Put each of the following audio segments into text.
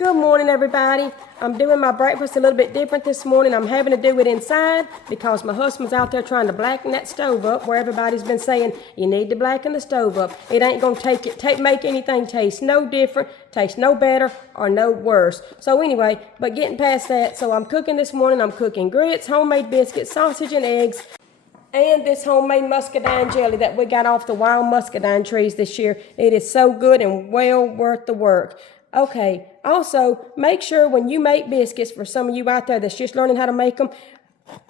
Good morning, everybody. I'm doing my breakfast a little bit different this morning. I'm having to do it inside because my husband's out there trying to blacken that stove up where everybody's been saying you need to blacken the stove up. It ain't going to make anything taste no different, taste no better, or no worse. So anyway, but getting past that, so I'm cooking this morning. I'm cooking grits, homemade biscuits, sausage and eggs, and this homemade muscadine jelly that we got off the wild muscadine trees this year. It is so good and well worth the work. Okay, also, make sure when you make biscuits, for some of you out there that's just learning how to make them,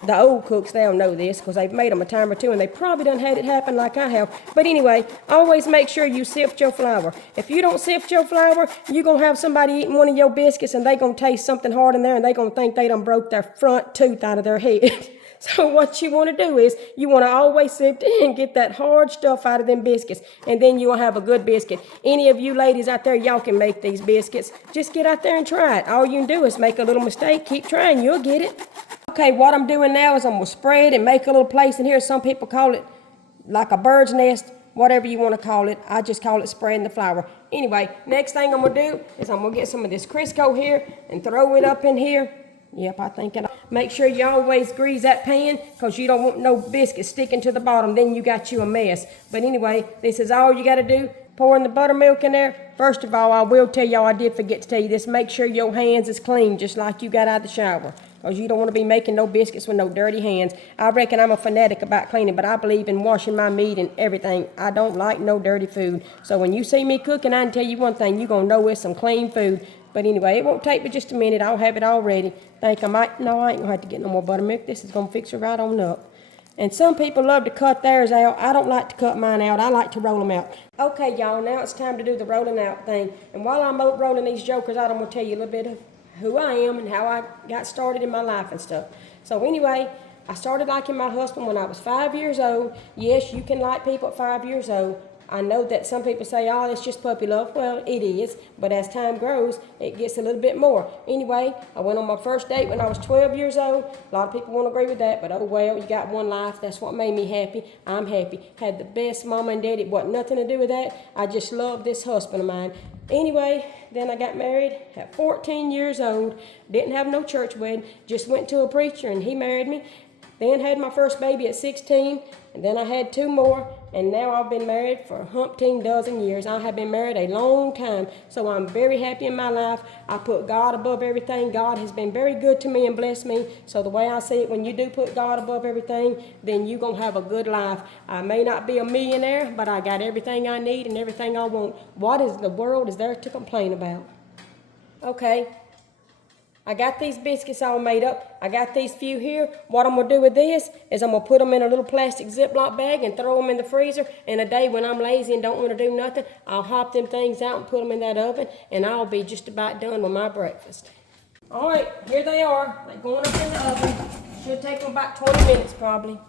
the old cooks, they'll know this because they've made them a time or two and they probably done had it happen like I have. But anyway, always make sure you sift your flour. If you don't sift your flour, you're going to have somebody eating one of your biscuits and they going to taste something hard in there and they going to think they done broke their front tooth out of their head. So what you want to do is you want to always sift it and get that hard stuff out of them biscuits, and then you'll have a good biscuit. Any of you ladies out there, y'all can make these biscuits. Just get out there and try it. All you can do is make a little mistake, keep trying, you'll get it. Okay, what I'm doing now is I'm going to spread and make a little place in here. Some people call it like a bird's nest, whatever you want to call it. I just call it spreading the flour. Anyway, next thing I'm going to do is I'm going to get some of this Crisco here and throw it up in here. Yep, I think it. Make sure you always grease that pan because you don't want no biscuits sticking to the bottom. Then you got you a mess. But anyway, this is all you got to do. Pouring the buttermilk in there. First of all, I will tell y'all, I did forget to tell you this. Make sure your hands is clean just like you got out of the shower. Because you don't want to be making no biscuits with no dirty hands. I reckon I'm a fanatic about cleaning, but I believe in washing my meat and everything. I don't like no dirty food. So when you see me cooking, I can tell you one thing. You're going to know it's some clean food. But anyway, it won't take but just a minute. I'll have it all ready. I ain't going to have to get no more buttermilk. This is going to fix it right on up. And some people love to cut theirs out. I don't like to cut mine out. I like to roll them out. Okay, y'all, now it's time to do the rolling out thing. And while I'm rolling these jokers out, I'm going to tell you a little bit of who I am and how I got started in my life and stuff. So anyway, I started liking my husband when I was 5 years old. Yes, you can like people at 5 years old. I know that some people say, oh, it's just puppy love. Well, it is, but as time grows, it gets a little bit more. Anyway, I went on my first date when I was 12 years old. A lot of people won't agree with that, but oh well, you got one life. That's what made me happy. I'm happy. Had the best mama and daddy. It wasn't nothing to do with that. I just love this husband of mine. Anyway, then I got married at 14 years old. Didn't have no church wedding. Just went to a preacher and he married me. Then had my first baby at 16, and then I had 2 more, and now I've been married for 18 dozen years. I have been married a long time, so I'm very happy in my life. I put God above everything. God has been very good to me and blessed me. So the way I see it, when you do put God above everything, then you're going to have a good life. I may not be a millionaire, but I got everything I need and everything I want. What is the world is there to complain about? Okay. I got these biscuits all made up. I got these few here. What I'm going to do with this is I'm going to put them in a little plastic Ziploc bag and throw them in the freezer. And a day when I'm lazy and don't want to do nothing, I'll hop them things out and put them in that oven, and I'll be just about done with my breakfast. All right, here they are. They're going up in the oven. Should take them about 20 minutes probably.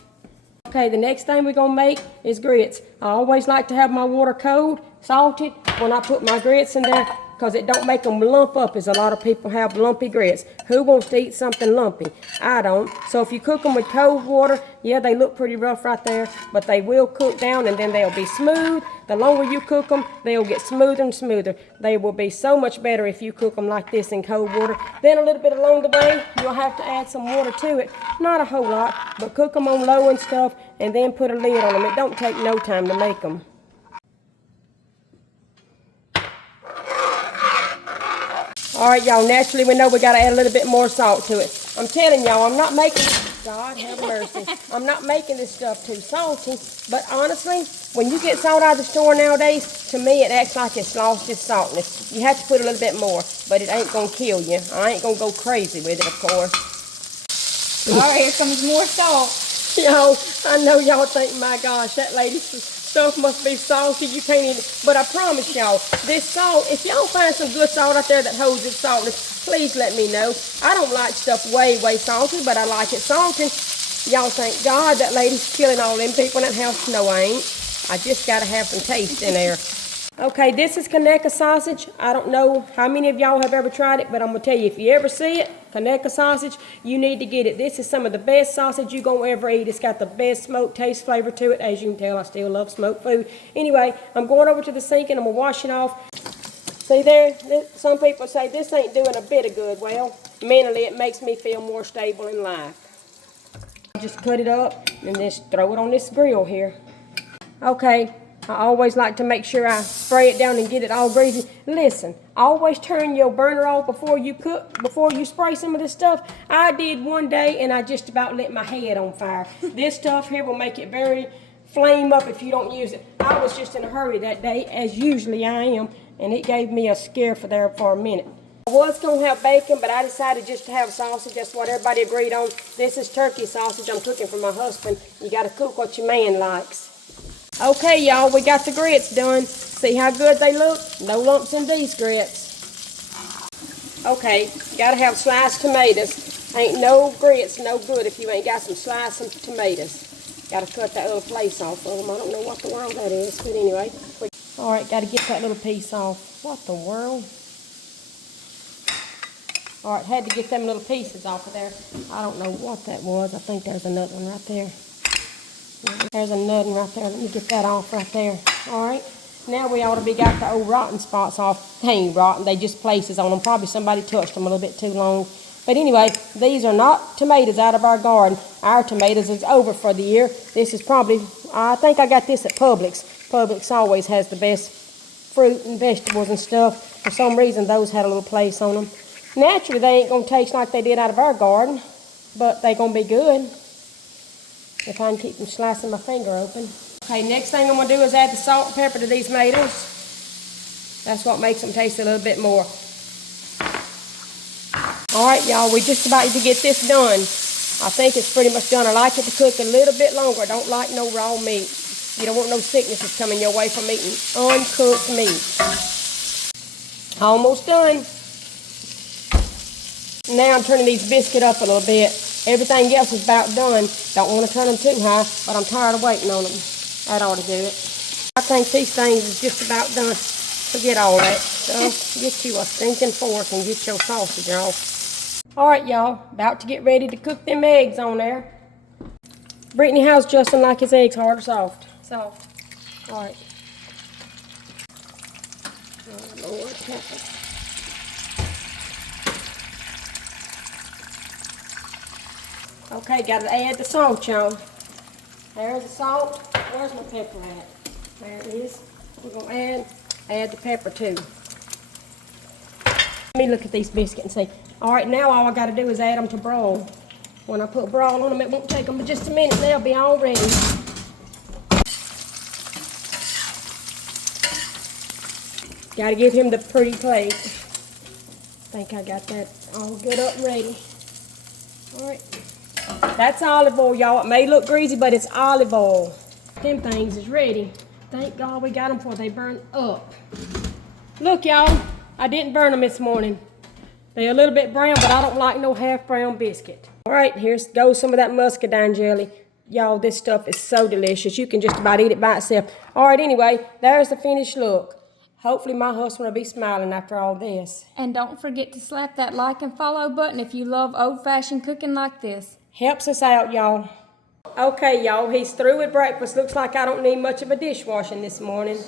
Okay, the next thing we're going to make is grits. I always like to have my water cold, salted, when I put my grits in there, because it don't make them lump up as a lot of people have lumpy grits. Who wants to eat something lumpy? I don't. So if you cook them with cold water, yeah, they look pretty rough right there, but they will cook down and then they'll be smooth. The longer you cook them, they'll get smoother and smoother. They will be so much better if you cook them like this in cold water. Then a little bit along the way, you'll have to add some water to it. Not a whole lot, but cook them on low and stuff and then put a lid on them. It don't take no time to make them. All right, y'all, naturally we know we got to add a little bit more salt to it. I'm telling y'all, I'm not making, God have mercy, I'm not making this stuff too salty, but honestly, when you get salt out of the store nowadays, to me it acts like it's lost its saltness. You have to put a little bit more, but it ain't going to kill you. I ain't going to go crazy with it, of course. All right, here comes more salt. Y'all, I know y'all think, my gosh, that lady's stuff must be salty. You can't eat it. But I promise y'all, this salt, if y'all find some good salt out there that holds its saltiness, please let me know. I don't like stuff way salty, but I like it salty. Y'all thank God that lady's killing all them people in that house. No, I ain't. I just got to have some taste in there. Okay, this is Conecuh sausage. I don't know how many of y'all have ever tried it, but I'm going to tell you, if you ever see it, Conecuh sausage, you need to get it. This is some of the best sausage you're going to ever eat. It's got the best smoked taste flavor to it. As you can tell, I still love smoked food. Anyway, I'm going over to the sink and I'm going to wash it off. See some people say this ain't doing a bit of good. Well, mentally it makes me feel more stable in life. Just cut it up and just throw it on this grill here. Okay, I always like to make sure I spray it down and get it all greasy. Listen, always turn your burner off before you cook, before you spray some of this stuff. I did one day and I just about lit my head on fire. This stuff here will make it very flame up if you don't use it. I was just in a hurry that day, as usually I am, and it gave me a scare for a minute. I was going to have bacon, but I decided just to have sausage. That's what everybody agreed on. This is turkey sausage I'm cooking for my husband. You got to cook what your man likes. Okay, y'all, we got the grits done. See how good they look? No lumps in these grits. Okay, got to have sliced tomatoes. Ain't no grits no good if you ain't got some sliced tomatoes. Got to cut that little place off of them. I don't know what the world that is, but anyway. All right, got to get that little piece off. What the world? All right, had to get them little pieces off of there. I don't know what that was. I think there's another one right there. There's another one right there. Let me get that off right there. All right. Now we ought to be got the old rotten spots off. They ain't rotten. They just places on them. Probably somebody touched them a little bit too long. But anyway, these are not tomatoes out of our garden. Our tomatoes is over for the year. This is probably, I think I got this at Publix. Publix always has the best fruit and vegetables and stuff. For some reason, those had a little place on them. Naturally, they ain't going to taste like they did out of our garden, but they going to be good if I can keep them slicing my finger open. Okay, next thing I'm going to do is add the salt and pepper to these tomatoes. That's what makes them taste a little bit more. All right, y'all, we're just about to get this done. I think it's pretty much done. I like it to cook a little bit longer. I don't like no raw meat. You don't want no sicknesses coming your way from eating uncooked meat. Almost done. Now I'm turning these biscuits up a little bit. Everything else is about done. Don't want to turn them too high, but I'm tired of waiting on them. That ought to do it. I think these things is just about done. Forget all that stuff. Get you a stinking fork and get your sausage off. All right, y'all. About to get ready to cook them eggs on there. Brittany, how's Justin like his eggs, hard or soft? Soft. All right. Oh, Lord, help us. Okay, got to add the salt, y'all. There's the salt. Where's my pepper at? There it is. We're going to add the pepper too. Let me look at these biscuits and see. All right, now all I got to do is add them to broil. When I put broil on them, it won't take them but just a minute. They'll be all ready. Got to give him the pretty plate. I think I got that all good up and ready. All right. That's olive oil, y'all. It may look greasy, but it's olive oil. Them things is ready. Thank God we got them before they burn up. Look, y'all. I didn't burn them this morning. They're a little bit brown, but I don't like no half-brown biscuit. All right, here goes some of that muscadine jelly. Y'all, this stuff is so delicious. You can just about eat it by itself. All right, anyway, there's the finished look. Hopefully my husband will be smiling after all this. And don't forget to slap that like and follow button if you love old-fashioned cooking like this. Helps us out, y'all. Okay, y'all, he's through with breakfast. Looks like I don't need much of a dishwashing this morning.